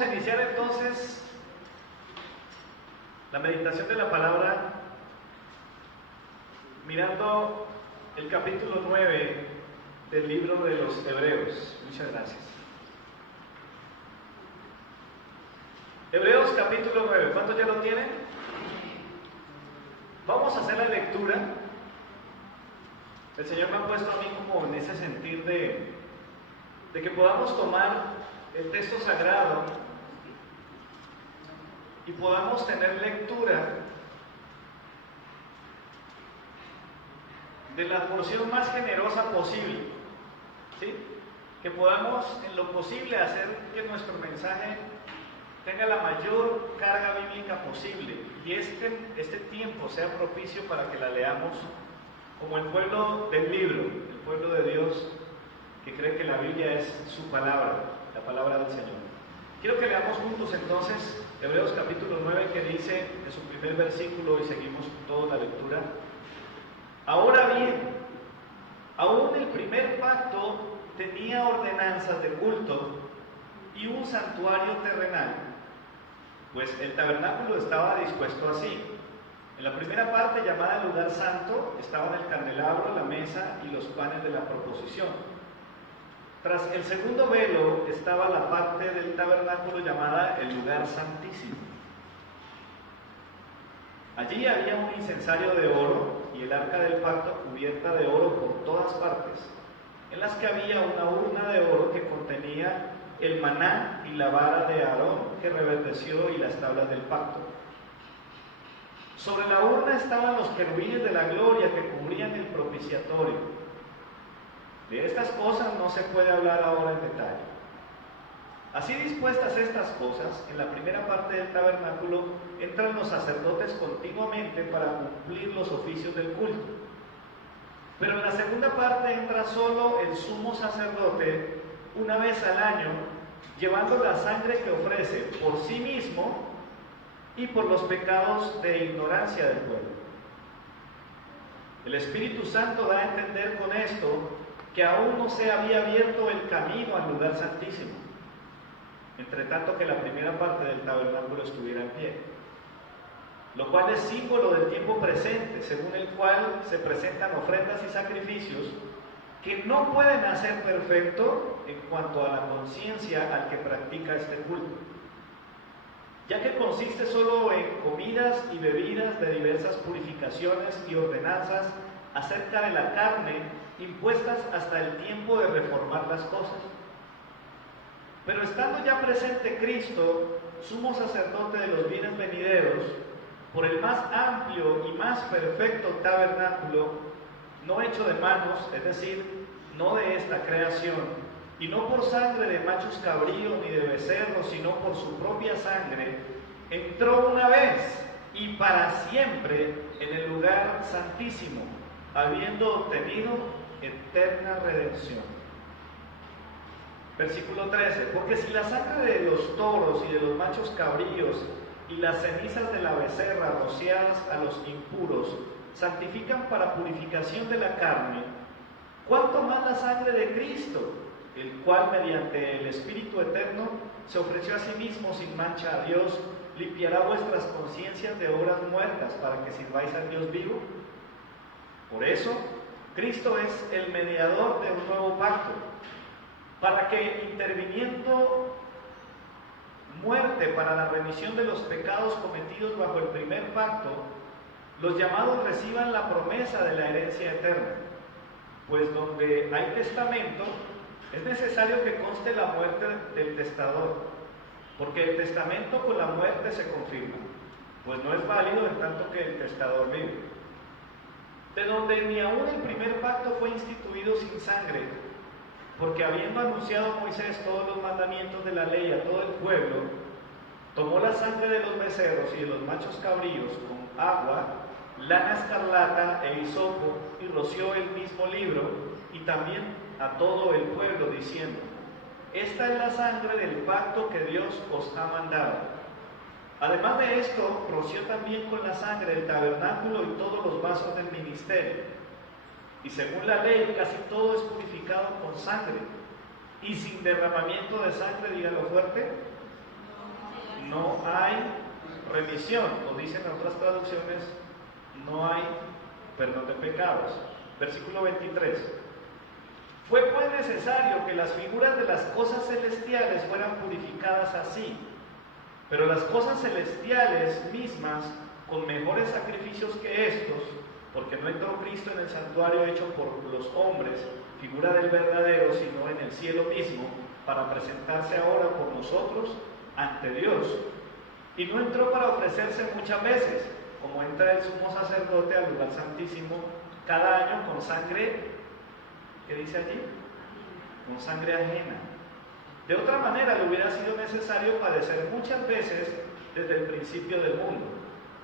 Vamos a iniciar entonces la meditación de la palabra mirando el capítulo 9 del libro de los Hebreos. Muchas gracias. Hebreos capítulo 9, ¿cuántos ya lo tienen? Vamos a hacer la lectura. El Señor me ha puesto a mí como en ese sentir de que podamos tomar el texto sagrado y podamos tener lectura de la porción más generosa posible, ¿sí? Que podamos en lo posible hacer que nuestro mensaje tenga la mayor carga bíblica posible y este tiempo sea propicio para que la leamos como el pueblo del libro, el pueblo de Dios que cree que la Biblia es su palabra, la palabra del Señor. Quiero que leamos juntos entonces Hebreos capítulo 9, que dice en su primer versículo, y seguimos toda la lectura: ahora bien, aún el primer pacto tenía ordenanzas de culto y un santuario terrenal, pues el tabernáculo estaba dispuesto así. En la primera parte, llamada el lugar santo, estaban el candelabro, la mesa y los panes de la proposición. Tras el segundo velo estaba la parte del tabernáculo llamada el lugar santísimo. Allí había un incensario de oro y el arca del pacto cubierta de oro por todas partes, en las que había una urna de oro que contenía el maná y la vara de Aarón que reverdeció y las tablas del pacto. Sobre la urna estaban los querubines de la gloria que cubrían el propiciatorio. De estas cosas no se puede hablar ahora en detalle. Así dispuestas estas cosas, en la primera parte del tabernáculo entran los sacerdotes continuamente para cumplir los oficios del culto. Pero en la segunda parte entra solo el sumo sacerdote una vez al año, llevando la sangre que ofrece por sí mismo y por los pecados de ignorancia del pueblo. El Espíritu Santo da a entender con esto que aún no se había abierto el camino al lugar santísimo, entre tanto que la primera parte del tabernáculo estuviera en pie, lo cual es símbolo del tiempo presente, según el cual se presentan ofrendas y sacrificios que no pueden hacer perfecto en cuanto a la conciencia al que practica este culto, ya que consiste solo en comidas y bebidas de diversas purificaciones y ordenanzas acerca de la carne, impuestas hasta el tiempo de reformar las cosas. Pero estando ya presente Cristo, sumo sacerdote de los bienes venideros, por el más amplio y más perfecto tabernáculo, no hecho de manos, es decir, no de esta creación, y no por sangre de machos cabríos ni de becerros, sino por su propia sangre, entró una vez y para siempre en el lugar santísimo, habiendo obtenido eterna redención. Versículo 13: porque si la sangre de los toros y de los machos cabríos y las cenizas de la becerra rociadas a los impuros santifican para purificación de la carne, ¿cuánto más la sangre de Cristo, el cual mediante el Espíritu Eterno se ofreció a sí mismo sin mancha a Dios, limpiará vuestras conciencias de obras muertas para que sirváis al Dios vivo? Por eso, Cristo es el mediador de un nuevo pacto, para que, interviniendo muerte para la remisión de los pecados cometidos bajo el primer pacto, los llamados reciban la promesa de la herencia eterna. Pues donde hay testamento, es necesario que conste la muerte del testador, porque el testamento con la muerte se confirma, pues no es válido en tanto que el testador vive. De donde ni aún el primer pacto fue instituido sin sangre, porque habiendo anunciado Moisés todos los mandamientos de la ley a todo el pueblo, tomó la sangre de los becerros y de los machos cabríos con agua, lana escarlata e hisopo, y roció el mismo libro, y también a todo el pueblo, diciendo: esta es la sangre del pacto que Dios os ha mandado. Además de esto, roció también con la sangre del tabernáculo y todos los vasos del ministerio. Y según la ley, casi todo es purificado con sangre, y sin derramamiento de sangre, dígalo fuerte, no hay remisión, o dicen en otras traducciones, no hay perdón de pecados. Versículo 23. Fue pues necesario que las figuras de las cosas celestiales fueran purificadas así, pero las cosas celestiales mismas, con mejores sacrificios que estos, porque no entró Cristo en el santuario hecho por los hombres, figura del verdadero, sino en el cielo mismo, para presentarse ahora por nosotros ante Dios. Y no entró para ofrecerse muchas veces, como entra el sumo sacerdote al lugar santísimo cada año con sangre, ¿qué dice allí? Con sangre ajena. De otra manera le hubiera sido necesario padecer muchas veces desde el principio del mundo.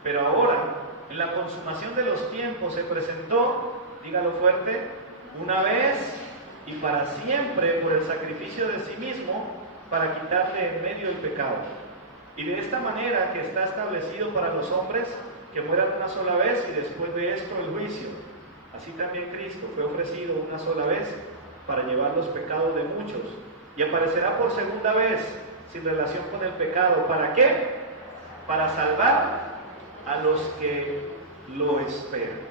Pero ahora, en la consumación de los tiempos, se presentó, dígalo fuerte, una vez y para siempre por el sacrificio de sí mismo, para quitarle en medio el pecado. Y de esta manera que está establecido para los hombres que mueran una sola vez y después de esto el juicio. Así también Cristo fue ofrecido una sola vez para llevar los pecados de muchos y aparecerá por segunda vez sin relación con el pecado. ¿Para qué? Para salvar a los que lo esperan.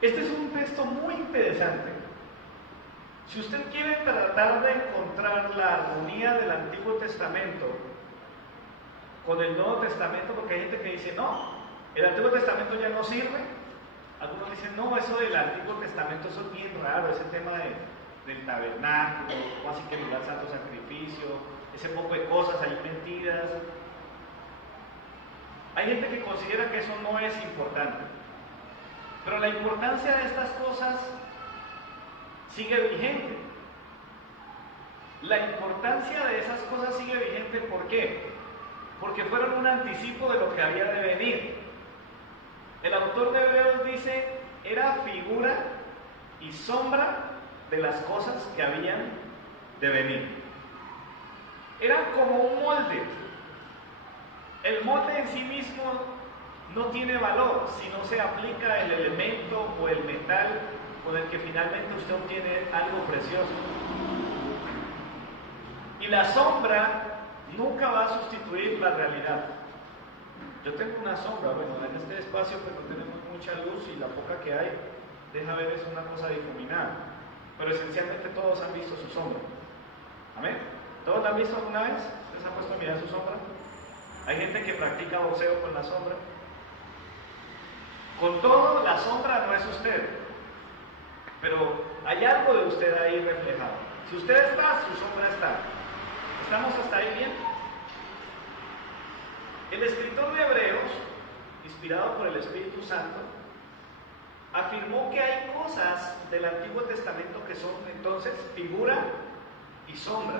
Este es un texto muy interesante. Si usted quiere tratar de encontrar la armonía del Antiguo Testamento con el Nuevo Testamento, porque hay gente que dice, no, el Antiguo Testamento ya no sirve. Algunos dicen, no, eso del Antiguo Testamento, eso es bien raro, ese tema del tabernáculo, como así que lugar santo sacrificio, ese poco de cosas ahí mentiras. Hay gente que considera que eso no es importante, pero la importancia de estas cosas sigue vigente. La importancia de esas cosas sigue vigente, ¿por qué? Porque fueron un anticipo de lo que había de venir. El autor de Hebreos dice, era figura y sombra de las cosas que habían de venir. Era como un molde. El molde en sí mismo no tiene valor si no se aplica el elemento o el metal con el que finalmente usted obtiene algo precioso. Y la sombra nunca va a sustituir la realidad. Yo tengo una sombra, bueno, en este espacio pues no tenemos mucha luz y la poca que hay, deja ver, es una cosa difuminada. Pero esencialmente todos han visto su sombra. ¿Amén? ¿Todos la han visto alguna vez? ¿Ustedes han puesto a mirar su sombra? Hay gente que practica boxeo con la sombra. Con todo, la sombra no es usted, pero hay algo de usted ahí reflejado. Si usted está, su sombra está. ¿Estamos hasta ahí bien? El escritor de Hebreos, inspirado por el Espíritu Santo, afirmó que hay cosas del Antiguo Testamento que son entonces figura y sombra.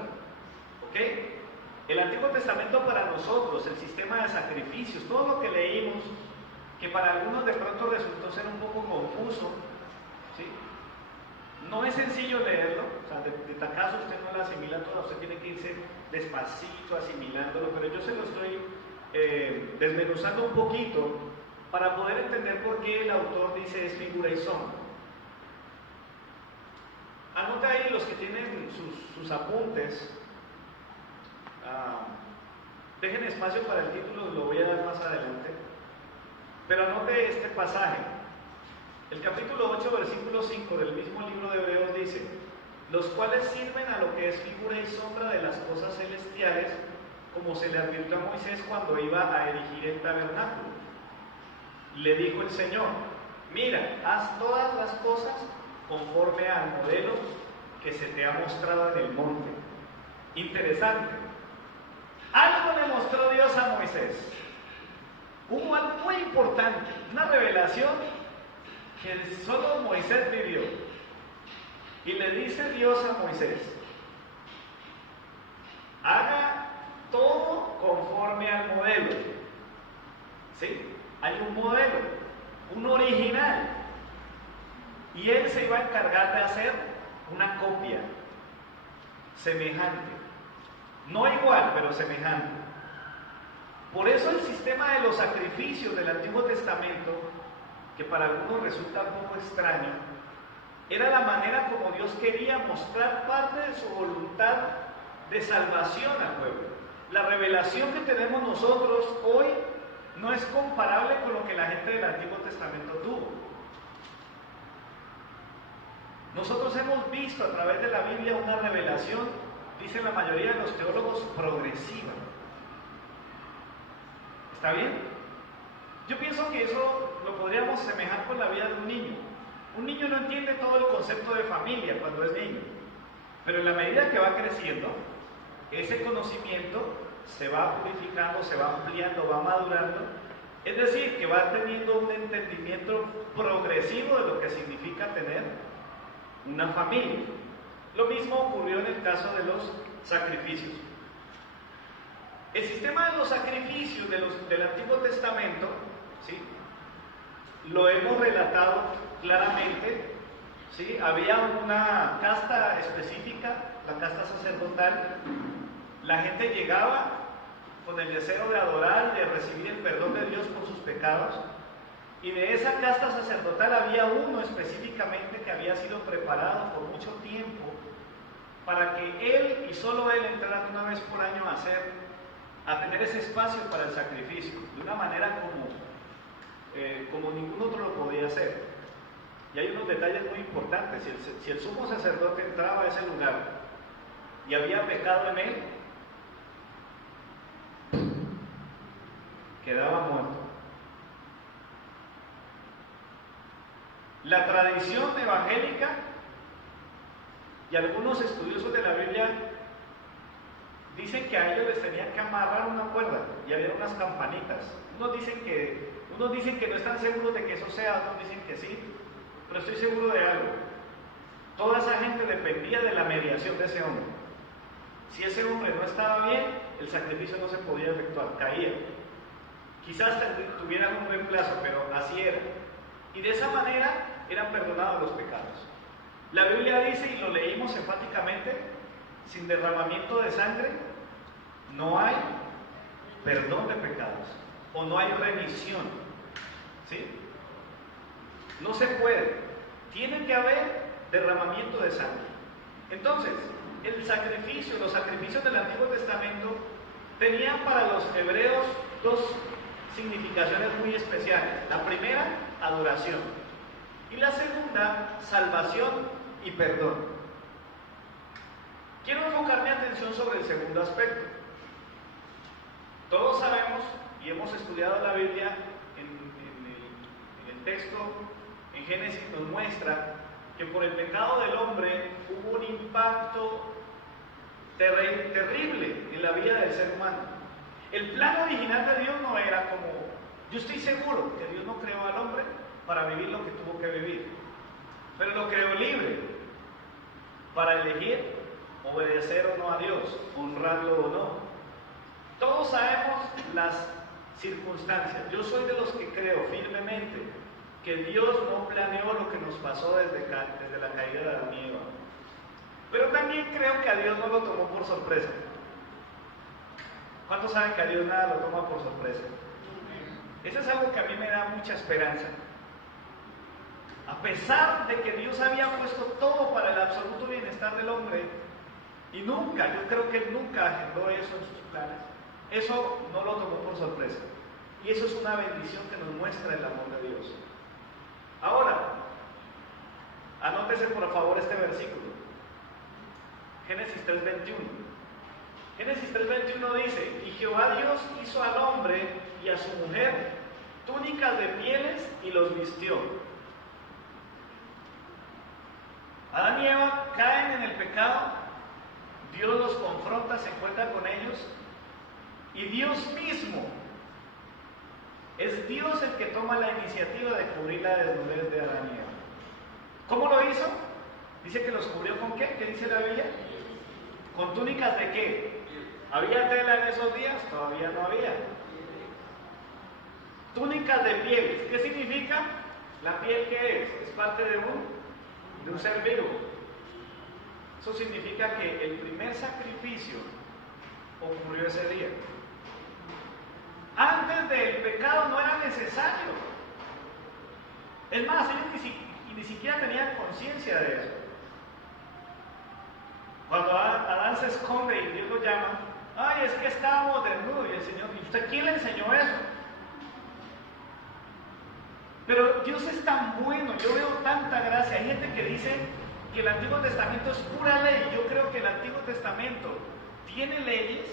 ¿Ok? El Antiguo Testamento para nosotros, el sistema de sacrificios, todo lo que leímos, que para algunos de pronto resultó ser un poco confuso, ¿sí? No es sencillo leerlo, o sea, de tacazo usted no lo asimila todo, usted tiene que irse despacito asimilándolo, pero yo se lo estoy desmenuzando un poquito para poder entender por qué el autor dice es figura y sombra. Anota ahí los que tienen sus apuntes, dejen espacio para el título, lo voy a dar más adelante, pero anote este pasaje. El capítulo 8, versículo 5 del mismo libro de Hebreos dice, los cuales sirven a lo que es figura y sombra de las cosas celestiales, como se le advirtió a Moisés cuando iba a erigir el tabernáculo. Le dijo el Señor, mira, haz todas las cosas conforme al modelo que se te ha mostrado en el monte. Interesante. Algo le mostró Dios a Moisés. Hubo algo muy importante, una revelación que solo Moisés vivió. Y le dice Dios a Moisés, haga todo conforme al modelo. ¿Sí? Hay un modelo, un original. Y él se iba a encargar de hacer una copia semejante. No igual, pero semejante. Por eso el sistema de los sacrificios del Antiguo Testamento que para algunos resulta un poco extraño, era la manera como Dios quería mostrar parte de su voluntad de salvación al pueblo. La revelación que tenemos nosotros hoy no es comparable con lo que la gente del Antiguo Testamento tuvo. Nosotros hemos visto a través de la Biblia una revelación, dicen la mayoría de los teólogos, progresiva. ¿Está bien? Yo pienso que eso lo podríamos asemejar con la vida de un niño. Un niño no entiende todo el concepto de familia cuando es niño, pero en la medida que va creciendo, ese conocimiento se va purificando, se va ampliando, va madurando, es decir, que va teniendo un entendimiento progresivo de lo que significa tener una familia. Lo mismo ocurrió en el caso de los sacrificios. El sistema de los sacrificios del Antiguo Testamento, ¿sí?, lo hemos relatado claramente, ¿sí? Había una casta específica, la casta sacerdotal. La gente llegaba con el deseo de adorar y de recibir el perdón de Dios por sus pecados, y de esa casta sacerdotal había uno específicamente que había sido preparado por mucho tiempo para que él y solo él entraran una vez por año a tener ese espacio para el sacrificio, de una manera como ningún otro lo podía hacer. Y hay unos detalles muy importantes. Si el sumo sacerdote entraba a ese lugar y había pecado en él, quedaba muerto. La tradición evangélica y algunos estudiosos de la Biblia dicen que a ellos les tenían que amarrar una cuerda y había unas campanitas. Unos dicen que no están seguros de que eso sea, otros dicen que sí, pero estoy seguro de algo. Toda esa gente dependía de la mediación de ese hombre. Si ese hombre no estaba bien, el sacrificio no se podía efectuar, caía. Quizás tuvieran un reemplazo, pero así era. Y de esa manera eran perdonados los pecados. La Biblia dice, y lo leímos enfáticamente, sin derramamiento de sangre no hay perdón de pecados, o no hay remisión. ¿Sí? No se puede. Tiene que haber derramamiento de sangre. Entonces, los sacrificios del Antiguo Testamento tenían para los hebreos dos significaciones muy especiales. La primera, adoración, y la segunda, salvación y perdón. Quiero enfocar mi atención sobre el segundo aspecto. Todos sabemos y hemos estudiado la Biblia en el texto, en Génesis nos muestra que por el pecado del hombre hubo un impacto terrible en la vida del ser humano. El plan original de Dios no era como, yo estoy seguro que Dios no creó al hombre para vivir lo que tuvo que vivir, pero lo creó libre para elegir obedecer o no a Dios, honrarlo o no. Todos sabemos las circunstancias. Yo soy de los que creo firmemente que Dios no planeó lo que nos pasó desde la caída de Adán y Eva. Pero también creo que a Dios no lo tomó por sorpresa. ¿Cuántos saben que a Dios nada lo toma por sorpresa? Eso es algo que a mí me da mucha esperanza. A pesar de que Dios había puesto todo para el absoluto bienestar del hombre, y nunca, yo creo que Él nunca agendó eso en sus planes, eso no lo tomó por sorpresa. Y eso es una bendición que nos muestra el amor de Dios. Ahora, anótese por favor este versículo. Génesis 3:21. Génesis 3:21 dice, y Jehová Dios hizo al hombre y a su mujer túnicas de pieles y los vistió. Adán y Eva caen en el pecado, Dios los confronta, se encuentra con ellos, y Dios mismo, es Dios el que toma la iniciativa de cubrir la desnudez de Adán y Eva. ¿Cómo lo hizo? Dice que los cubrió ¿con qué? ¿Qué dice la Biblia? ¿Con túnicas de qué? ¿Había tela en esos días? Todavía no había. Túnicas de pieles. ¿Qué significa? ¿La piel qué es? Es parte de un ser vivo. Eso significa que el primer sacrificio ocurrió ese día. Antes del pecado no era necesario. Es más, ellos ni siquiera tenían conciencia de eso. Cuando Adán se esconde y Dios lo llama, ay, es que estábamos desnudos, y el Señor, ¿y usted quién le enseñó eso? Pero Dios es tan bueno, yo veo tanta gracia. Hay gente que dice que el Antiguo Testamento es pura ley. Yo creo que el Antiguo Testamento tiene leyes,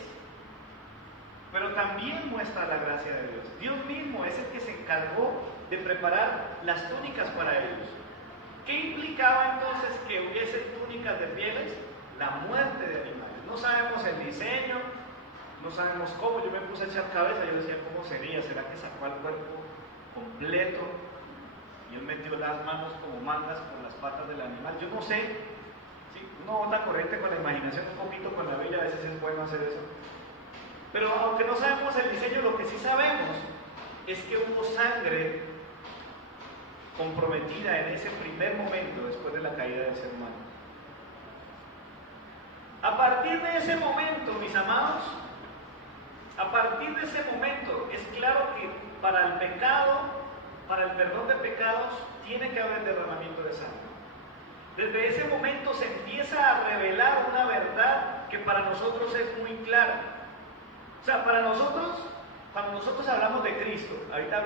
pero también muestra la gracia de Dios. Dios mismo es el que se encargó de preparar las túnicas para ellos. ¿Qué implicaba entonces que hubiese túnicas de pieles? La muerte de animales. No sabemos el diseño, no sabemos cómo. Yo me puse a echar cabeza, yo decía, ¿cómo sería? ¿Será que sacó al cuerpo completo y él metió las manos como mangas por las patas del animal? Yo no sé. ¿Sí? Uno bota corriente con la imaginación un poquito, con la Biblia, a veces es bueno hacer eso. Pero aunque no sabemos el diseño, lo que sí sabemos es que hubo sangre comprometida en ese primer momento después de la caída del ser humano. A partir de ese momento, mis amados, a partir de ese momento es claro que para el pecado, para el perdón de pecados, tiene que haber derramamiento de sangre. Desde ese momento se empieza a revelar una verdad que para nosotros es muy clara. O sea, para nosotros, cuando nosotros hablamos de Cristo, ahorita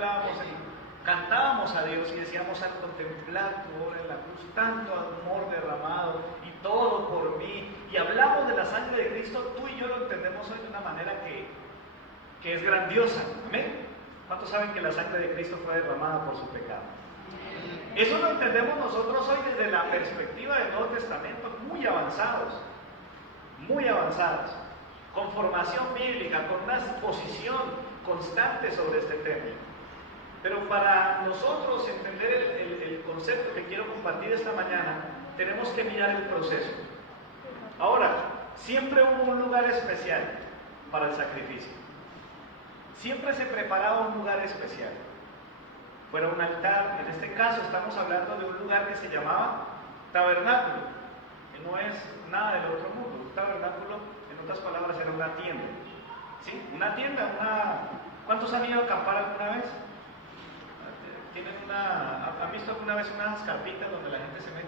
cantábamos a Dios y decíamos, al contemplar tu obra en la cruz, tanto amor derramado y todo por mí, y hablamos de la sangre de Cristo, tú y yo lo entendemos hoy de una manera que es grandiosa. ¿Amén? ¿Cuántos saben que la sangre de Cristo fue derramada por su pecado? Eso lo entendemos nosotros hoy desde la perspectiva del Nuevo Testamento, muy avanzados, con formación bíblica, con una exposición constante sobre este tema. Pero para nosotros entender el concepto que quiero compartir esta mañana, tenemos que mirar el proceso. Ahora, siempre hubo un lugar especial para el sacrificio. Siempre se preparaba un lugar especial. Fuera un altar, en este caso estamos hablando de un lugar que se llamaba tabernáculo, que no es nada del otro mundo. Un tabernáculo, en otras palabras, era una tienda. ¿Sí? Una tienda, ¿Cuántos han ido a acampar alguna vez? ¿Han visto alguna vez unas carpitas donde la gente se mete?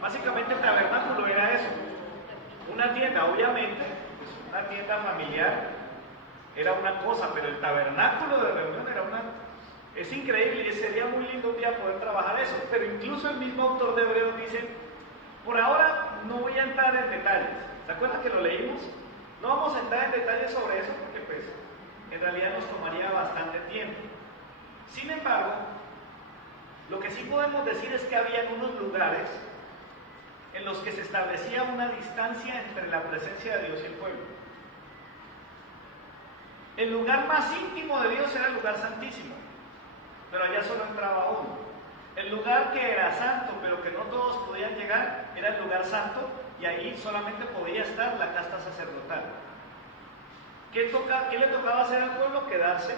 Básicamente el tabernáculo era eso. Una tienda, obviamente, pues una tienda familiar era una cosa, pero el tabernáculo de reunión era es increíble y sería muy lindo un día poder trabajar eso. Pero incluso el mismo autor de Hebreos dice, por ahora no voy a entrar en detalles. ¿Se acuerdan que lo leímos? No vamos a entrar en detalles sobre eso porque pues en realidad nos tomaría bastante tiempo. Sin embargo, lo que sí podemos decir es que había unos lugares en los que se establecía una distancia entre la presencia de Dios y el pueblo. El lugar más íntimo de Dios era el lugar santísimo, pero allá solo entraba uno. El lugar que era santo, pero que no todos podían llegar, era el lugar santo, y ahí solamente podía estar la casta sacerdotal. ¿Qué le tocaba hacer al pueblo? Quedarse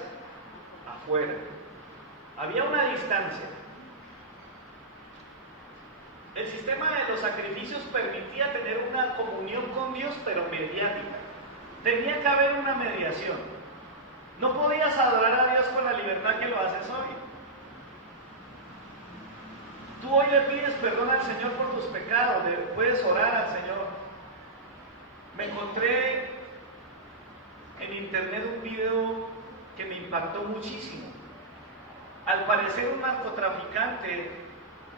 afuera. Había una distancia. El sistema de los sacrificios permitía tener una comunión con Dios, pero mediática. Tenía que haber una mediación. No podías adorar a Dios con la libertad que lo haces hoy. Tú hoy le pides perdón al Señor por tus pecados, le puedes orar al Señor. Me encontré en internet un video que me impactó muchísimo. Al parecer un narcotraficante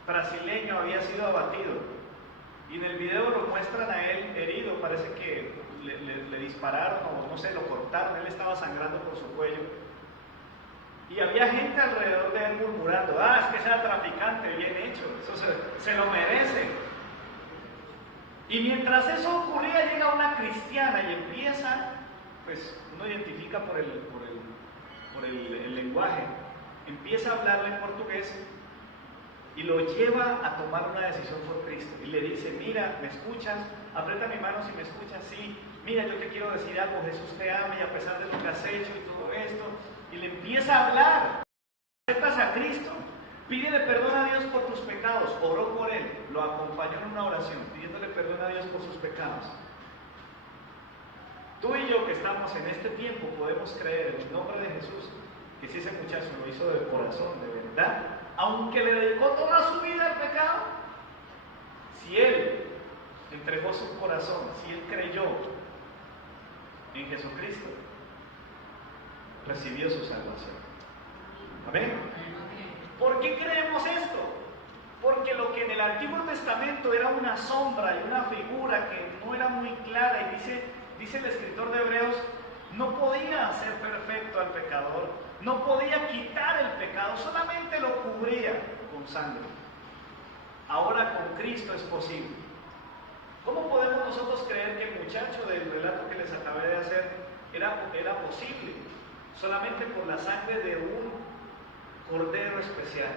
brasileño había sido abatido y en el video lo muestran a él herido, parece que le dispararon o no sé, lo cortaron, él estaba sangrando por su cuello y había gente alrededor de él murmurando, es que sea traficante, bien hecho, eso se lo merece. Y mientras eso ocurría llega una cristiana y empieza, pues uno identifica por el lenguaje, empieza a hablarle en portugués y lo lleva a tomar una decisión por Cristo y le dice, mira, ¿me escuchas? Aprieta mi mano si me escuchas. Sí, mira, yo te quiero decir algo, Jesús te ama y a pesar de lo que has hecho y todo esto, y le empieza a hablar. Aceptas a Cristo, pídele perdón a Dios por tus pecados, oró por él, lo acompañó en una oración pidiéndole perdón a Dios por sus pecados. Tú y yo que estamos en este tiempo podemos creer en el nombre de Jesús que si ese muchacho lo hizo de corazón, de verdad, aunque le dedicó toda su vida al pecado, si él entregó su corazón, si él creyó en Jesucristo, recibió su salvación. Amén. ¿Por qué creemos esto? Porque lo que en el Antiguo Testamento era una sombra y una figura que no era muy clara, y dice el escritor de Hebreos, no podía hacer perfecto al pecador, no podía quitar el pecado, solamente lo cubría con sangre. Ahora con Cristo es posible. ¿Cómo podemos nosotros creer que el muchacho del relato que les acabé de hacer era posible? Solamente por la sangre de un cordero especial.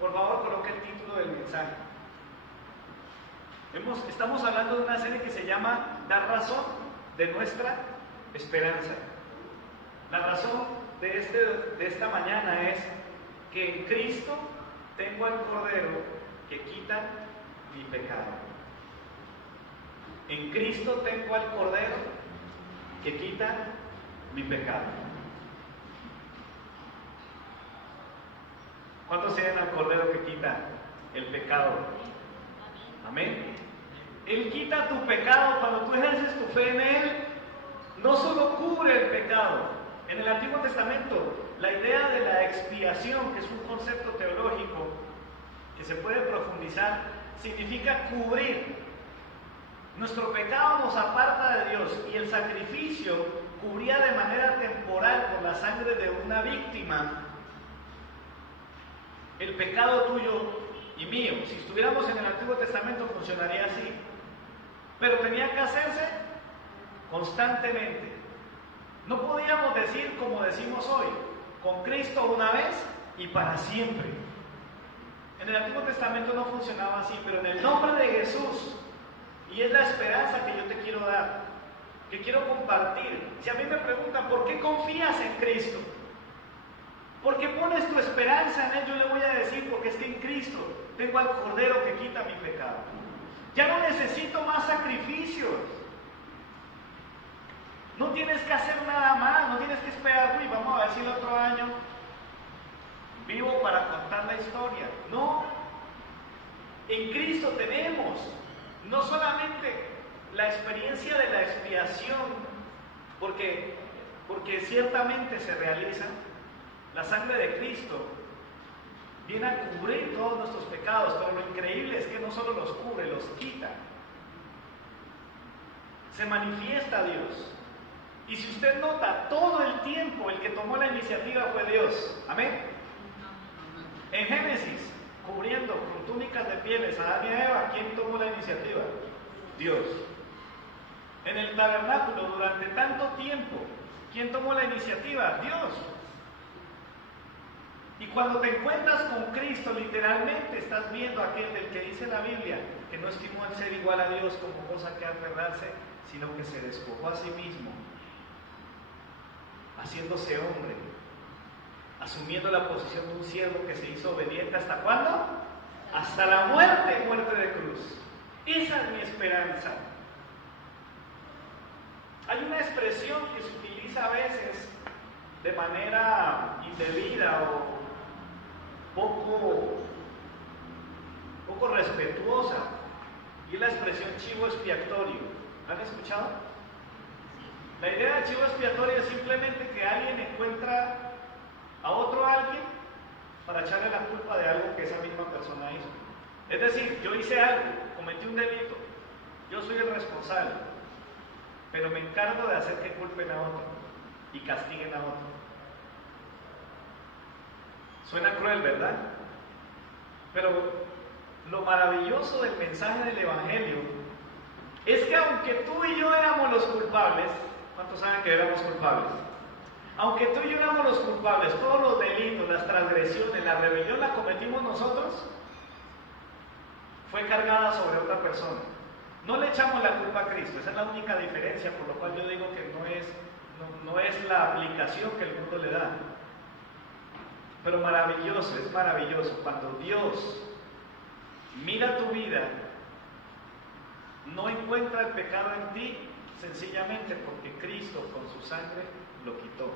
Por favor, coloque el título del mensaje. Estamos hablando de una serie que se llama Dar razón de nuestra esperanza. La razón de esta mañana es que en Cristo tengo al Cordero que quita mi pecado. En Cristo tengo al Cordero que quita mi pecado. ¿Cuántos tienen al Cordero que quita el pecado? Amén. Él quita tu pecado. Cuando tú ejerces tu fe en Él, no solo cubre el pecado. En el Antiguo Testamento, la idea de la expiación, que es un concepto teológico que se puede profundizar, significa cubrir. Nuestro pecado nos aparta de Dios, y el sacrificio cubría de manera temporal con la sangre de una víctima el pecado tuyo y mío. Si estuviéramos en el Antiguo Testamento funcionaría así, pero tenía que hacerse constantemente. No podíamos decir como decimos hoy, con Cristo una vez y para siempre. En el Antiguo Testamento no funcionaba así, pero en el nombre de Jesús, y es la esperanza que yo te quiero dar, que quiero compartir. Si a mí me preguntan, ¿por qué confías en Cristo? ¿Por qué pones tu esperanza en Él? Yo le voy a decir, porque es que en Cristo tengo al Cordero que quita mi pecado. Ya no necesito más sacrificios. No tienes que hacer nada más, no tienes que esperar, uy, vamos a ver si el otro año vivo para contar la historia. No, en Cristo tenemos no solamente la experiencia de la expiación, porque ciertamente se realiza. La sangre de Cristo viene a cubrir todos nuestros pecados, pero lo increíble es que no solo los cubre, los quita. Se manifiesta Dios. Y si usted nota, todo el tiempo el que tomó la iniciativa fue Dios. Amén. En Génesis, cubriendo con túnicas de pieles a Adán y a Eva, ¿quién tomó la iniciativa? Dios. En el tabernáculo, durante tanto tiempo, ¿quién tomó la iniciativa? Dios. Y cuando te encuentras con Cristo, literalmente estás viendo aquel del que dice la Biblia, que no estimó el ser igual a Dios como cosa que aferrarse, sino que se despojó a sí mismo, haciéndose hombre, asumiendo la posición de un siervo que se hizo obediente. ¿Hasta cuándo? Hasta la muerte, muerte de cruz. Esa es mi esperanza. Hay una expresión que se utiliza a veces de manera indebida o poco respetuosa, y es la expresión chivo expiatorio. ¿Han escuchado? La idea de chivo expiatorio es simplemente que alguien encuentra a otro alguien para echarle la culpa de algo que esa misma persona hizo. Es decir, yo hice algo, cometí un delito, yo soy el responsable, pero me encargo de hacer que culpen a otro y castiguen a otro. Suena cruel, ¿verdad? Pero lo maravilloso del mensaje del Evangelio es que aunque tú y yo éramos los culpables, ¿cuántos saben que éramos culpables? Aunque tú y yo éramos los culpables, todos los delitos, las transgresiones, la rebelión la cometimos nosotros, fue cargada sobre otra persona. No le echamos la culpa a Cristo, esa es la única diferencia, por lo cual yo digo que no es la aplicación que el mundo le da. Pero maravilloso, es maravilloso cuando Dios mira tu vida, no encuentra el pecado en ti, sencillamente porque Cristo con su sangre lo quitó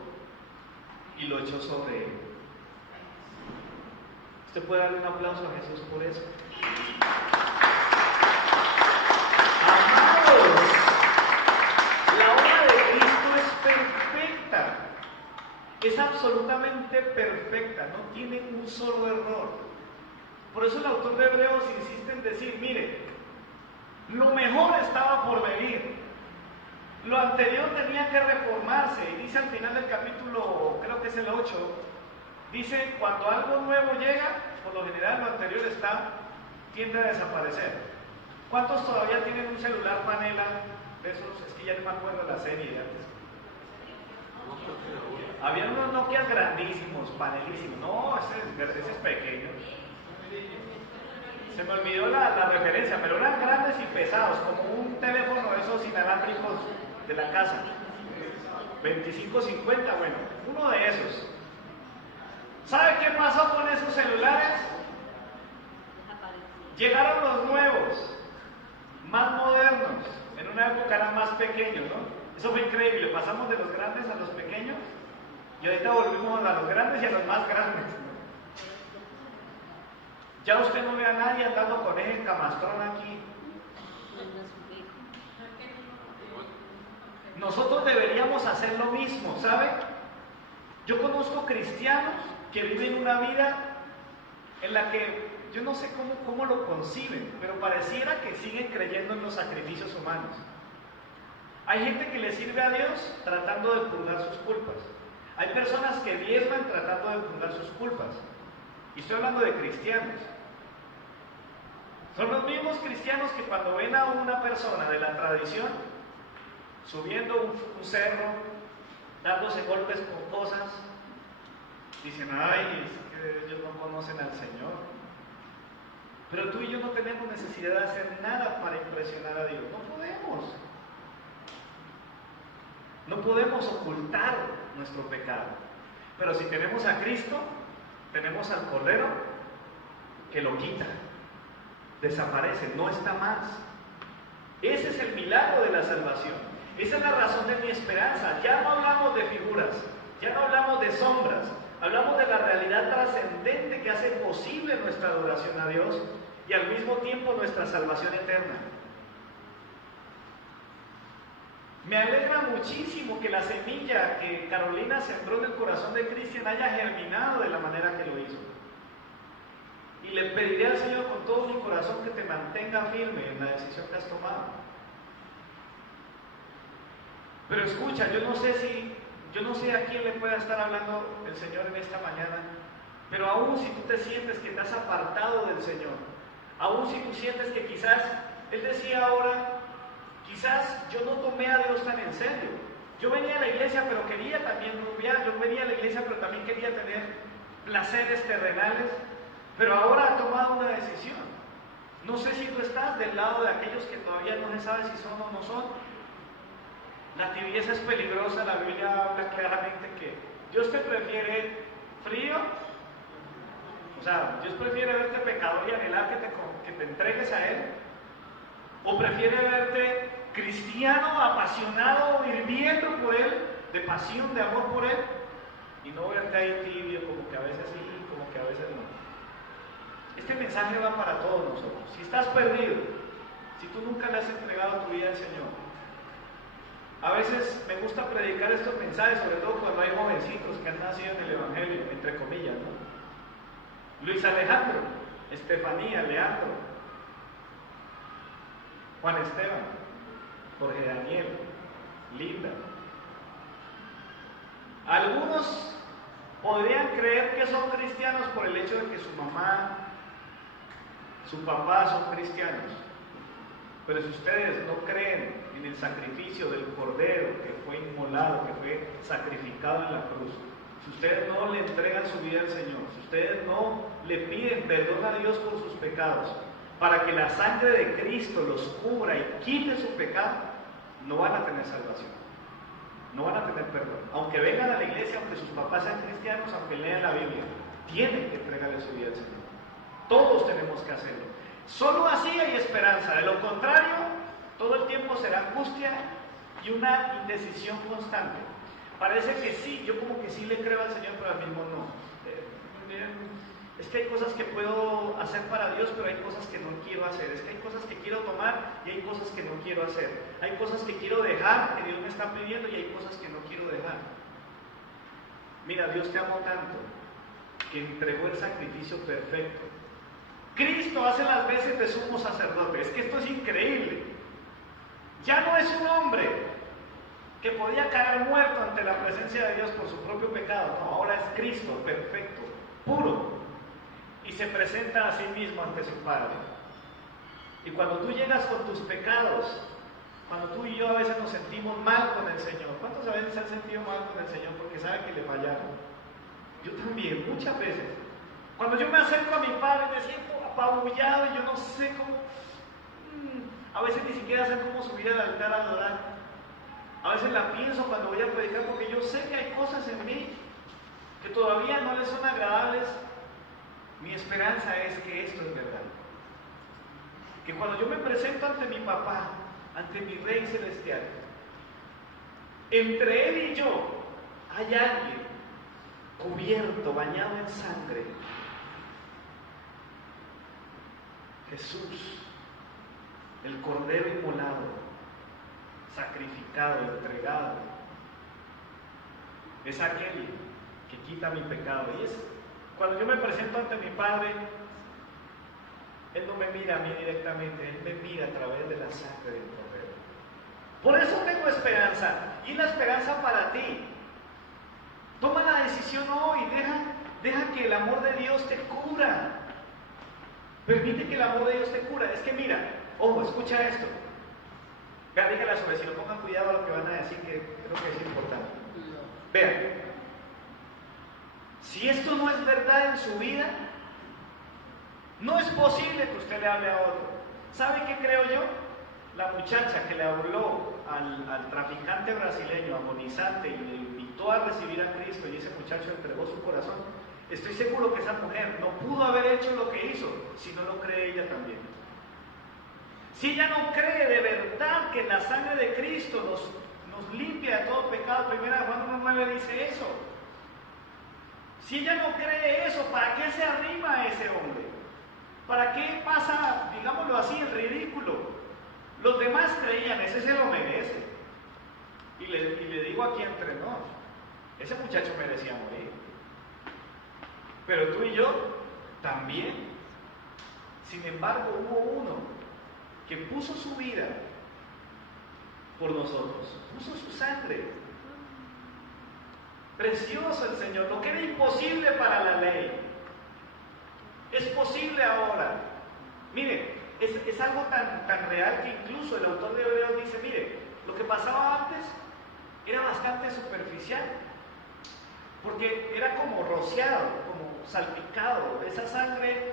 y lo echó sobre él. Usted puede darle un aplauso a Jesús por eso. Amados, la obra de Cristo es perfecta. Es absolutamente perfecta, no tiene un solo error. Por eso el autor de Hebreos insiste en decir, mire, lo mejor estaba por venir. Lo anterior tenía que reformarse. Y dice al final del capítulo, creo que es el 8, dice, cuando algo nuevo llega, por lo general lo anterior tiende a desaparecer. ¿Cuántos todavía tienen un celular panela de esos? Es que ya no me acuerdo la serie de antes. Había unos Nokia grandísimos, panelísimos. No, ese es pequeño. Se me olvidó la referencia, pero eran grandes y pesados, como un teléfono de esos inalámbricos de la casa. 2550, bueno, uno de esos. ¿Sabe qué pasó con esos celulares? Llegaron los nuevos, más modernos. En una época eran más pequeños, ¿no? Eso fue increíble, pasamos de los grandes a los pequeños y ahorita volvimos a los grandes y a los más grandes. Ya usted no ve a nadie andando con eje camastrón aquí. Nosotros deberíamos hacer lo mismo, ¿sabe? Yo conozco cristianos que viven una vida en la que yo no sé cómo lo conciben, pero pareciera que siguen creyendo en los sacrificios humanos. Hay gente que le sirve a Dios tratando de purgar sus culpas. Hay personas que diezman tratando de purgar sus culpas. Y estoy hablando de cristianos. Son los mismos cristianos que cuando ven a una persona de la tradición subiendo un cerro, dándose golpes con cosas, dicen, ay, es que ellos no conocen al Señor. Pero tú y yo no tenemos necesidad de hacer nada para impresionar a Dios. No podemos. No podemos ocultar nuestro pecado. Pero si tenemos a Cristo, tenemos al Cordero que lo quita, desaparece, no está más. Ese es el milagro de la salvación. Esa es la razón de mi esperanza. Ya no hablamos de figuras, ya no hablamos de sombras, hablamos de la realidad trascendente que hace posible nuestra adoración a Dios y al mismo tiempo nuestra salvación eterna. Me alegra muchísimo que la semilla que Carolina sembró en el corazón de Cristian haya germinado de la manera que lo hizo. Y le pediré al Señor con todo mi corazón que te mantenga firme en la decisión que has tomado. Pero escucha, yo no sé a quién le pueda estar hablando el Señor en esta mañana, pero aún si tú te sientes que te has apartado del Señor, aún si tú sientes que quizás, Él decía ahora, quizás yo no tomé a Dios tan en serio. Yo venía a la iglesia, pero quería también rumbear. Yo venía a la iglesia, pero también quería tener placeres terrenales. Pero ahora ha tomado una decisión. No sé si tú estás del lado de aquellos que todavía no se sabe si son o no son. La tibieza es peligrosa. La Biblia habla claramente que Dios te prefiere frío. O sea, Dios prefiere verte pecador y anhelar que te entregues a Él. O prefiere verte cristiano, apasionado, hirviendo por Él, de pasión, de amor por Él, y no verte ahí tibio, como que a veces sí, como que a veces no. Este mensaje va para todos nosotros. Si estás perdido, si tú nunca le has entregado tu vida al Señor, a veces me gusta predicar estos mensajes, sobre todo cuando hay jovencitos que han nacido en el Evangelio, entre comillas, ¿no? Luis Alejandro, Estefanía, Leandro, Juan Esteban, Jorge Daniel, Linda. Algunos podrían creer que son cristianos por el hecho de que su mamá, su papá son cristianos. Pero si ustedes no creen en el sacrificio del Cordero que fue inmolado, que fue sacrificado en la cruz, si ustedes no le entregan su vida al Señor, si ustedes no le piden perdón a Dios por sus pecados, para que la sangre de Cristo los cubra y quite su pecado, no van a tener salvación, no van a tener perdón. Aunque vengan a la iglesia, aunque sus papás sean cristianos, aunque lean la Biblia, tienen que entregarle su vida al Señor. Todos tenemos que hacerlo. Solo así hay esperanza. De lo contrario, todo el tiempo será angustia y una indecisión constante. Parece que sí, yo como que sí le creo al Señor, pero al mismo no. Es que hay cosas que puedo hacer para Dios, pero hay cosas que no quiero hacer. Es que hay cosas que quiero tomar y hay cosas que no quiero hacer. Hay cosas que quiero dejar, que Dios me está pidiendo, y hay cosas que no quiero dejar. Mira, Dios te amó tanto que entregó el sacrificio perfecto. Cristo hace las veces de sumo sacerdote. Es que esto es increíble. Ya no es un hombre que podía caer muerto ante la presencia de Dios por su propio pecado. No, ahora es Cristo perfecto, puro, y se presenta a sí mismo ante su Padre. Y cuando tú llegas con tus pecados, cuando tú y yo a veces nos sentimos mal con el Señor, ¿cuántos a veces se han sentido mal con el Señor porque saben que le fallaron? Yo también, muchas veces. Cuando yo me acerco a mi Padre me siento apabullado y yo no sé cómo, a veces ni siquiera sé cómo subir al altar a adorar. A veces la pienso cuando voy a predicar porque yo sé que hay cosas en mí que todavía no les son agradables. Mi esperanza es que esto es verdad. Que cuando yo me presento ante mi papá, ante mi Rey Celestial, entre él y yo hay alguien cubierto, bañado en sangre. Jesús, el Cordero inmolado, sacrificado, entregado. Es aquel que quita mi pecado. Y es cuando yo me presento ante mi Padre, Él no me mira a mí directamente, Él me mira a través de la sangre del Cordero. Por eso tengo esperanza, y la esperanza para ti. Toma la decisión hoy, deja que el amor de Dios te cubra. Permite que el amor de Dios te cura. Es que mira, ojo, escucha esto. Vean, dígale a su vecino, pongan cuidado a lo que van a decir, que creo que es importante. Vean, si esto no es verdad en su vida, no es posible que usted le hable a otro. ¿Sabe qué creo yo? La muchacha que le habló al traficante brasileño, agonizante, y le invitó a recibir a Cristo, y ese muchacho entregó su corazón. Estoy seguro que esa mujer no pudo haber hecho lo que hizo si no lo cree ella también. Si ella no cree de verdad que la sangre de Cristo nos limpia de todo pecado, 1 Juan 1:9 dice eso. Si ella no cree eso, ¿para qué se arrima a ese hombre? ¿Para qué pasa, digámoslo así, el ridículo? Los demás creían, ese se lo merece. Y le digo aquí entre nos, ese muchacho merecía morir. Pero tú y yo también. Sin embargo, hubo uno que puso su vida por nosotros, puso su sangre. Precioso el Señor, lo que era imposible para la ley, es posible ahora. Mire, es algo tan real que incluso el autor de Hebreos dice, mire, lo que pasaba antes era bastante superficial, porque era como rociado, como salpicado. Esa sangre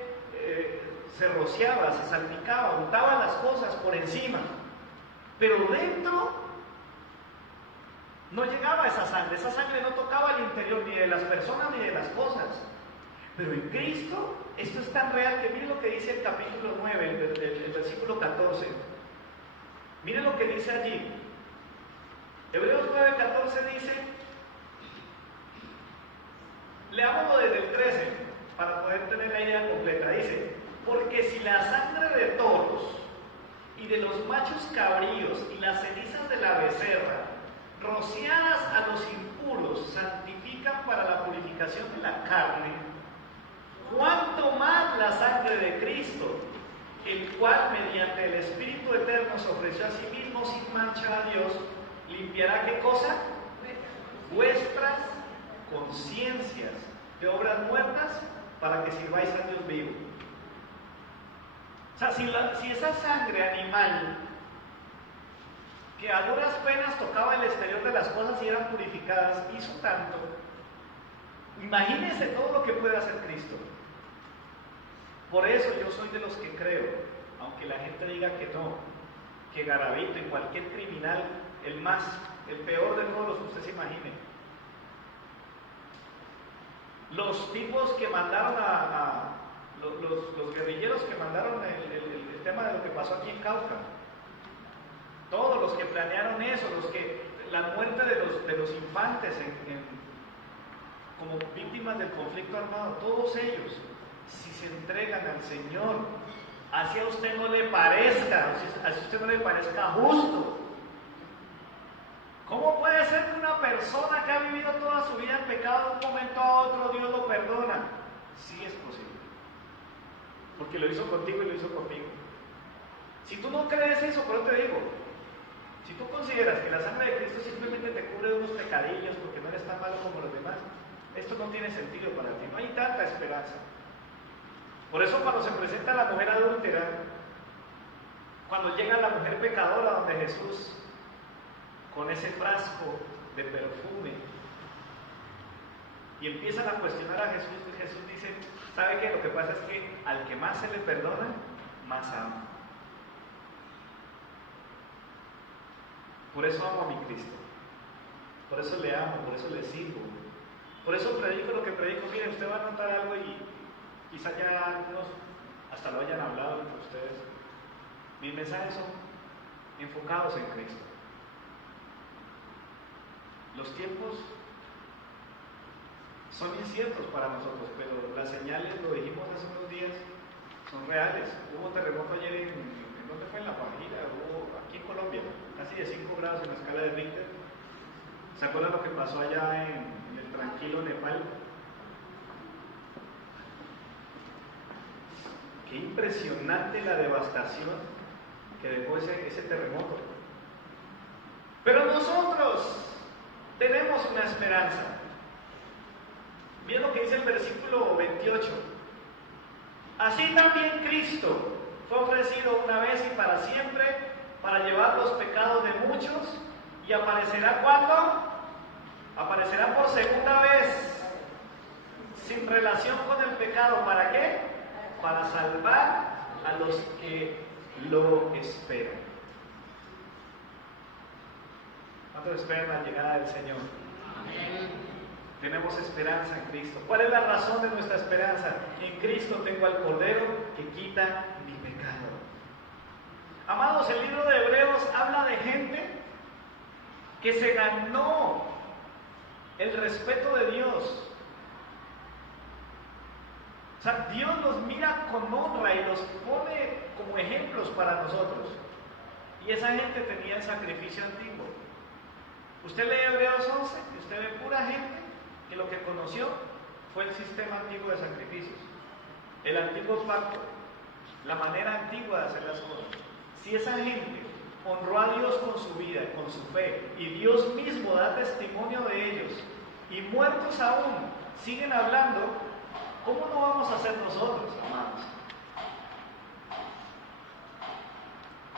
se rociaba, se salpicaba, untaba las cosas por encima, pero dentro no llegaba esa sangre no tocaba el interior ni de las personas ni de las cosas. Pero en Cristo esto es tan real que mire lo que dice el capítulo 9, el versículo 14. Mire lo que dice allí. Hebreos 9:14 dice, leámoslo desde el 13 para poder tener la idea completa. Dice, porque si la sangre de toros y de los machos cabríos y las cenizas de la becerra rociadas a los impuros santifican para la purificación de la carne, cuánto más la sangre de Cristo, el cual mediante el Espíritu Eterno se ofreció a sí mismo sin mancha a Dios, limpiará ¿qué cosa? Vuestras conciencias de obras muertas para que sirváis a Dios vivo. O sea, si esa sangre animal que a duras penas tocaba el exterior de las cosas y eran purificadas, hizo tanto, imagínense todo lo que puede hacer Cristo. Por eso yo soy de los que creo, aunque la gente diga que no, que Garavito y cualquier criminal, el peor de todos los que usted se imagine, los tipos que mandaron los guerrilleros que mandaron el tema de lo que pasó aquí en Cauca, todos los que planearon eso, la muerte de los infantes como víctimas del conflicto armado, todos ellos si se entregan al Señor, así a usted no le parezca, así a usted no le parezca justo. ¿Cómo puede ser que una persona que ha vivido toda su vida en pecado, de un momento a otro Dios lo perdona? Sí es posible, porque lo hizo contigo y lo hizo conmigo. Si tú no crees eso, pero te digo, si tú consideras que la sangre de Cristo simplemente te cubre de unos pecadillos porque no eres tan malo como los demás, esto no tiene sentido para ti, no hay tanta esperanza. Por eso cuando se presenta la mujer adúltera, cuando llega la mujer pecadora donde Jesús, con ese frasco de perfume, y empiezan a cuestionar a Jesús, y Jesús dice, ¿sabe qué? Lo que pasa es que al que más se le perdona, más ama. Por eso amo a mi Cristo, por eso le amo, por eso le sirvo, por eso predico lo que predico. Miren, usted va a notar algo y quizá ya algunos hasta lo hayan hablado entre ustedes. Mis mensajes son enfocados en Cristo. Los tiempos son inciertos para nosotros, pero las señales, lo dijimos hace unos días, son reales. Hubo un terremoto ayer ¿en dónde fue? En La Guajira, hubo aquí en Colombia, casi de 5 grados en la escala de Richter. ¿Se acuerdan lo que pasó allá en el tranquilo Nepal? Qué impresionante la devastación que dejó ese terremoto. Pero nosotros tenemos una esperanza. Miren lo que dice el versículo 28. Así también Cristo fue ofrecido una vez y para siempre para llevar los pecados de muchos, y aparecerá ¿cuándo? Aparecerá por segunda vez, sin relación con el pecado. ¿Para qué? Para salvar a los que lo esperan. ¿Cuántos esperan la llegada del Señor? Amén. Tenemos esperanza en Cristo. ¿Cuál es la razón de nuestra esperanza? En Cristo tengo al Cordero que quita mi pecado. Amados, el libro de Hebreos habla de gente que se ganó el respeto de Dios. O sea, Dios los mira con honra y los pone como ejemplos para nosotros. Y esa gente tenía el sacrificio antiguo. Usted lee Hebreos 11 y usted ve pura gente que lo que conoció fue el sistema antiguo de sacrificios, el antiguo pacto, la manera antigua de hacer las cosas. Si esa gente honró a Dios con su vida, con su fe, y Dios mismo da testimonio de ellos, y muertos aún siguen hablando, ¿cómo no vamos a hacer nosotros, amados?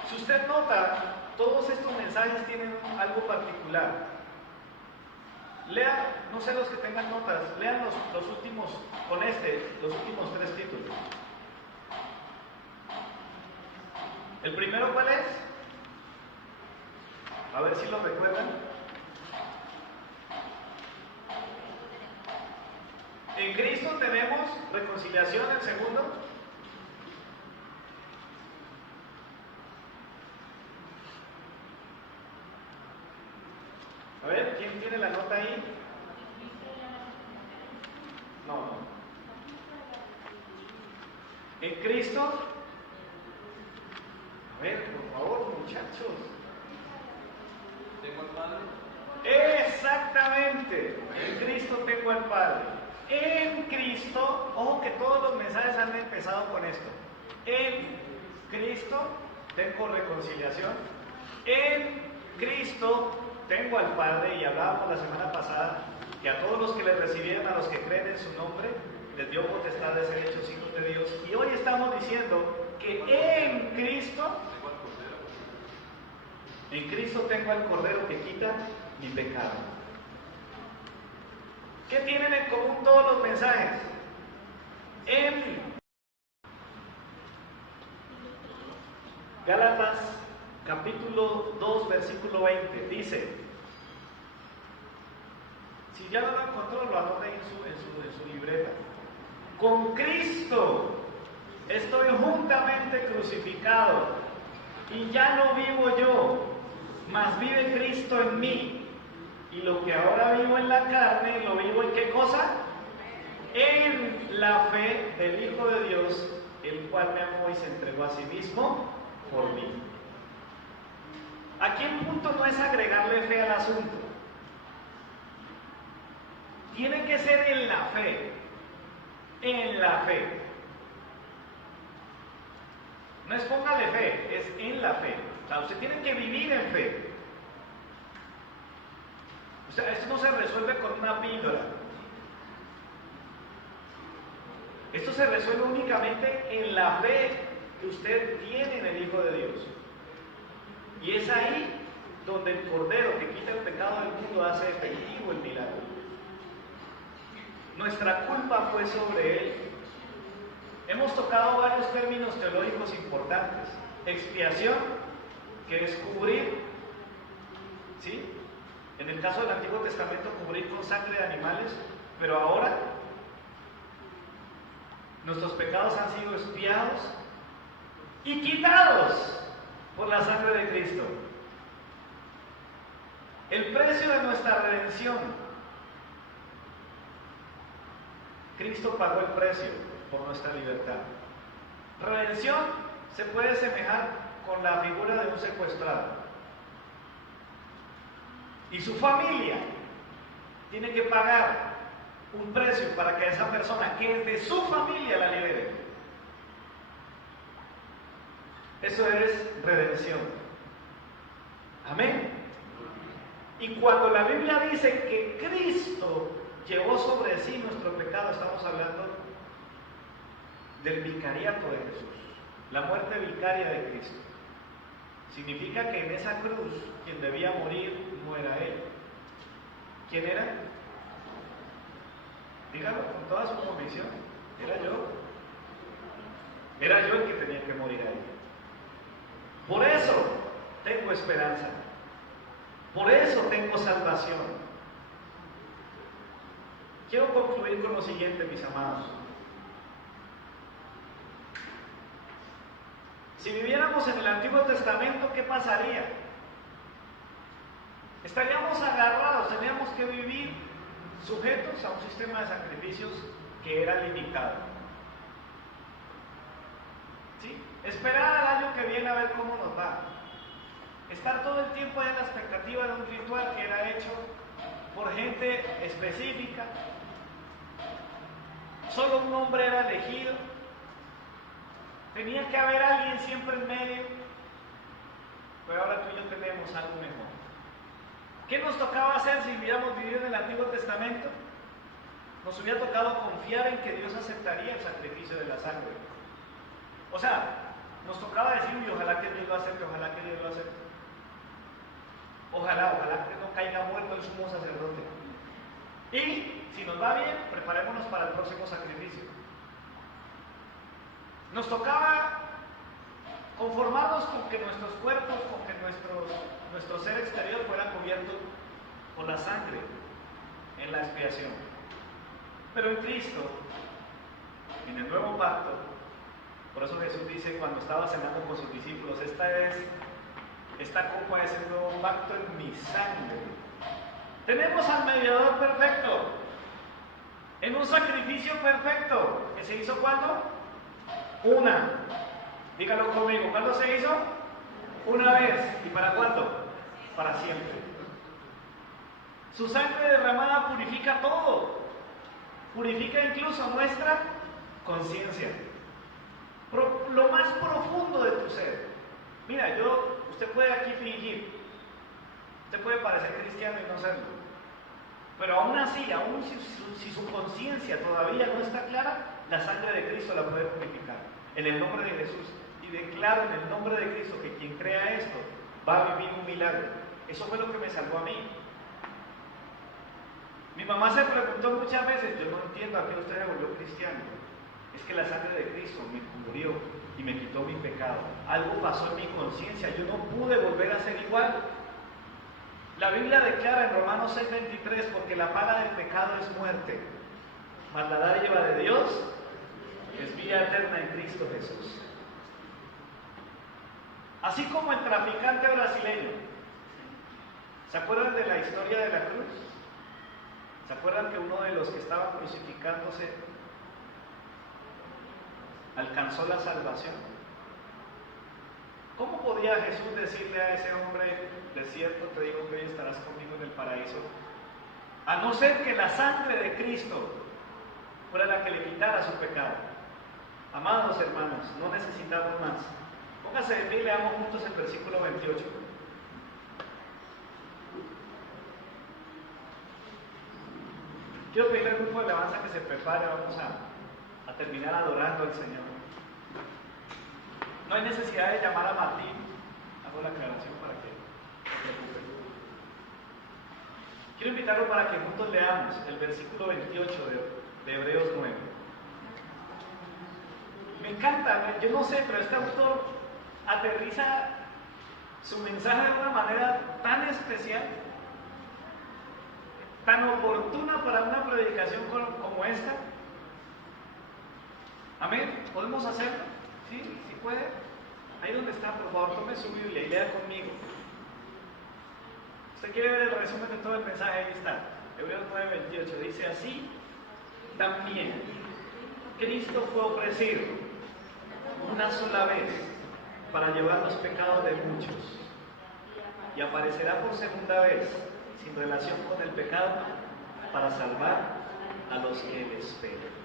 Si usted nota, todos estos mensajes tienen algo particular. Lea, no sé los que tengan notas, lean los últimos, los últimos 3 títulos. ¿El primero cuál es? A ver si lo recuerdan. En Cristo tenemos reconciliación. El segundo. A ver, ¿quién tiene la nota ahí? No. En Cristo. A ver, por favor, muchachos. ¿Tengo al Padre? Exactamente. En Cristo tengo al Padre. En Cristo, ojo que todos los mensajes han empezado con esto. En Cristo tengo reconciliación. En Cristo tengo al Padre, y hablábamos la semana pasada que a todos los que le recibieron, a los que creen en su nombre, les dio potestad de ser hechos hijos de Dios. Y hoy estamos diciendo que en Cristo tengo al Cordero que quita mi pecado. ¿Qué tienen en común todos los mensajes? En Gálatas capítulo 2 versículo 20 dice, si ya no lo encontró, lo anota en su libreta. Con Cristo estoy juntamente crucificado, y ya no vivo yo, mas vive Cristo en mí. Y lo que ahora vivo en la carne, ¿lo vivo en qué cosa? en la fe del Hijo de Dios, el cual me amó y se entregó a sí mismo por mí. Aquí el punto no es agregarle fe al asunto. Tiene que ser en la fe. En la fe. No es póngale fe, es en la fe. O sea, usted tiene que vivir en fe. O sea, esto no se resuelve con una píldora. Esto se resuelve únicamente en la fe que usted tiene en el Hijo de Dios. Y es ahí donde el Cordero que quita el pecado del mundo hace efectivo el milagro. Nuestra culpa fue sobre Él. Hemos tocado varios términos teológicos importantes. Expiación, que es cubrir, ¿sí? En el caso del Antiguo Testamento, cubrir con sangre de animales, pero ahora nuestros pecados han sido expiados y quitados por la sangre de Cristo. El precio de nuestra redención. Cristo pagó el precio por nuestra libertad. Redención se puede semejar con la figura de un secuestrado. Y su familia tiene que pagar un precio para que esa persona que es de su familia la libere. Eso es redención. Amén. Y cuando la Biblia dice que Cristo llevó sobre sí nuestro pecado, estamos hablando del vicariato de Jesús, la muerte vicaria de Cristo. Significa que en esa cruz quien debía morir no era Él. ¿Quién era? Dígalo con toda su convicción. Era yo. Era yo el que tenía que morir ahí. Por eso tengo esperanza. Por eso tengo salvación. Quiero concluir con lo siguiente, mis amados. Si viviéramos en el Antiguo Testamento, ¿qué pasaría? Estaríamos agarrados, teníamos que vivir sujetos a un sistema de sacrificios que era limitado. ¿Sí? Esperar al año que viene a ver cómo nos va. Estar todo el tiempo en la expectativa de un ritual que era hecho por gente específica. Solo un hombre era elegido. Tenía que haber alguien siempre en medio. Pero ahora tú y yo tenemos algo mejor. ¿Qué nos tocaba hacer si hubiéramos vivido en el Antiguo Testamento? Nos hubiera tocado confiar en que Dios aceptaría el sacrificio de la sangre. O sea, nos tocaba decir, uy, ojalá que Dios lo acepte, ojalá que Dios lo acepte. Ojalá que no caiga muerto el sumo sacerdote. Y si nos va bien, preparémonos para el próximo sacrificio. Nos tocaba conformarnos con que nuestros cuerpos, con que nuestro ser exterior fuera cubierto por la sangre en la expiación. Pero en Cristo, en el nuevo pacto, por eso Jesús dice cuando estaba cenando con sus discípulos, esta copa es el nuevo pacto en mi sangre. Tenemos al mediador perfecto, en un sacrificio perfecto, que se hizo ¿cuándo? Dígalo conmigo, ¿cuándo se hizo? Una vez. ¿Y para cuándo? Para siempre. Su sangre derramada purifica todo. Purifica incluso nuestra conciencia. Lo más profundo de tu ser. Mira, usted puede aquí fingir. Usted puede parecer cristiano y no serlo. Pero aún así, aún si su conciencia todavía no está clara, la sangre de Cristo la puede purificar. En el nombre de Jesús. Y declaro en el nombre de Cristo que quien crea esto va a vivir un milagro. Eso fue lo que me salvó a mí. Mi mamá se preguntó muchas veces, yo no entiendo a qué usted se volvió cristiano. Es que la sangre de Cristo me cubrió y me quitó mi pecado. Algo pasó en mi conciencia, yo no pude volver a ser igual. La Biblia declara en Romanos 6:23, porque la paga del pecado es muerte, mas la dádiva de Dios es vida eterna en Cristo Jesús. Así como el traficante brasileño. ¿Se acuerdan de la historia de la cruz? ¿Se acuerdan que uno de los que estaba crucificándose alcanzó la salvación? ¿Cómo podía Jesús decirle a ese hombre, de cierto te digo que hoy estarás conmigo en el paraíso? A no ser que la sangre de Cristo fuera la que le quitara su pecado. Amados hermanos, no necesitamos más. Póngase de pie y leamos juntos el versículo 28. Quiero pedirle al grupo de alabanza que se prepare, vamos a terminar adorando al Señor. No hay necesidad de llamar a Martín, hago la aclaración para que se preocupe. Quiero invitarlo para que juntos leamos el versículo 28 de Hebreos 9. Me encanta, yo no sé, pero este autor aterriza su mensaje de una manera tan especial, tan oportuna para una predicación como esta. Amén. ¿Podemos hacerlo? ¿Sí? ¿Sí puede? Ahí donde está, por favor, tome su Biblia y lea conmigo. ¿Usted quiere ver el resumen de todo el mensaje? Ahí está. Hebreos 9:28 dice así: también Cristo fue ofrecido una sola vez para llevar los pecados de muchos, y aparecerá por segunda vez sin relación con el pecado para salvar a los que le esperan.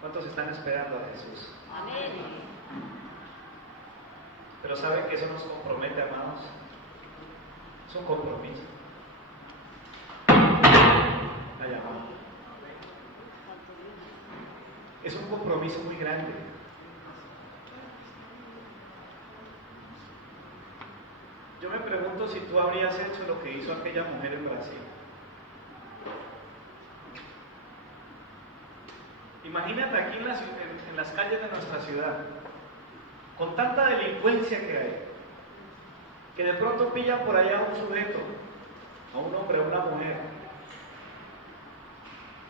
¿Cuántos están esperando a Jesús? Amén. Pero ¿saben que eso nos compromete, amados? Es un compromiso. La llamada. Es un compromiso muy grande. Yo me pregunto si tú habrías hecho lo que hizo aquella mujer en Brasil. Imagínate aquí en las calles de nuestra ciudad, con tanta delincuencia que hay, que de pronto pillan por allá a un sujeto, a un hombre, a una mujer,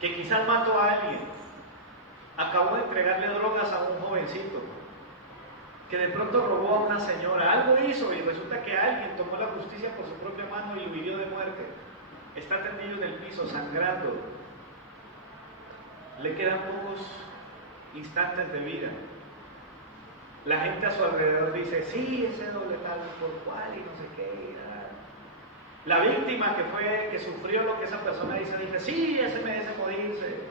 que quizás mató a alguien, acabó de entregarle drogas a un jovencito, que de pronto robó a una señora, algo hizo y resulta que alguien tomó la justicia por su propia mano y lo hirió de muerte, está tendido en el piso sangrando, le quedan pocos instantes de vida. La gente a su alrededor dice, sí, ese doble tal por cual y no sé qué. La víctima que sufrió lo que esa persona dice, sí, ese merece morirse.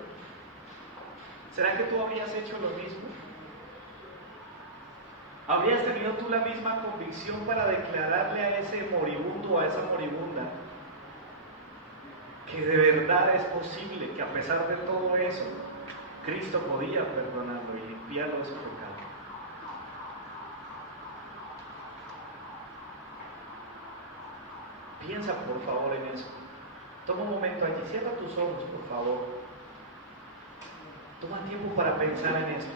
¿Será que tú habías hecho lo mismo? ¿Habrías tenido tú la misma convicción para declararle a ese moribundo o a esa moribunda que de verdad es posible que a pesar de todo eso, Cristo podía perdonarlo y limpiarlo de su pecado? Piensa por favor en eso. Toma un momento allí, cierra tus ojos por favor. Toma tiempo para pensar en esto.